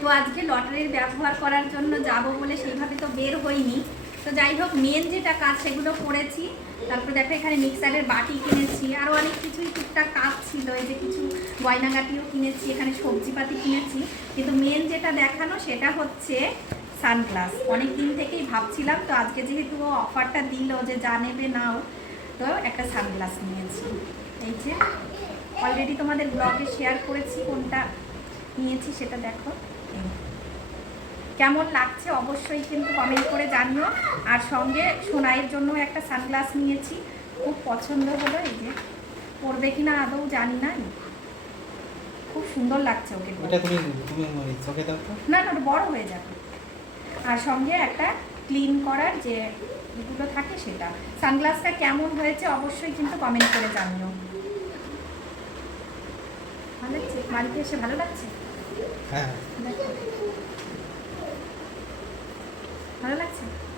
তো আজকে লটারির ব্যবহার করার জন্য যাব বলে সেইভাবে তো বের হইনি। তো যাই হোক, মেন যেটা কাজ সেগুলো করেছি। তারপরে দেখো এখানে মিক্সারের বাটি কিনেছি, আরও অনেক কিছুই টুকটাক কাজ ছিল, এই যে কিছু গয়নাগাটিও কিনেছি, এখানে সবজিপাতি কিনেছি। কিন্তু মেন যেটা দেখানো সেটা হচ্ছে সানগ্লাস। অনেক দিন থেকেই ভাবছিলাম, তো আজকে যেহেতু অফারটা দিল যে যা নেবে নাও, তো একটা সানগ্লাস নিয়েছি। এই যে অলরেডি তোমাদের ব্লগে শেয়ার করেছি কোনটা নিয়েছি সেটা দেখো। কেমন লাগছে অবশ্যই কিন্তু কমেন্ট করে জানিও। আর সঙ্গে সোনাইয়ের জন্য একটা সানগ্লাস নিয়েছি, খুব পছন্দ হলো। এই যে পরবে কিনা আদৌ জানি না, খুব সুন্দর লাগছে ওকে। এটা তুমি তুমি চোখে দাও তো। না না, ওটা বড় হয়ে যাবে। আর সঙ্গে একটা ক্লিন করার যে এগুলো থাকে সেটা। সানগ্লাসটা কেমন হয়েছে অবশ্যই কিন্তু কমেন্ট করে জানিও। ভালো লাগছে? বাড়িতে এসে ভালো লাগছে? হ্যাঁ দেখো ভালো লাগছে।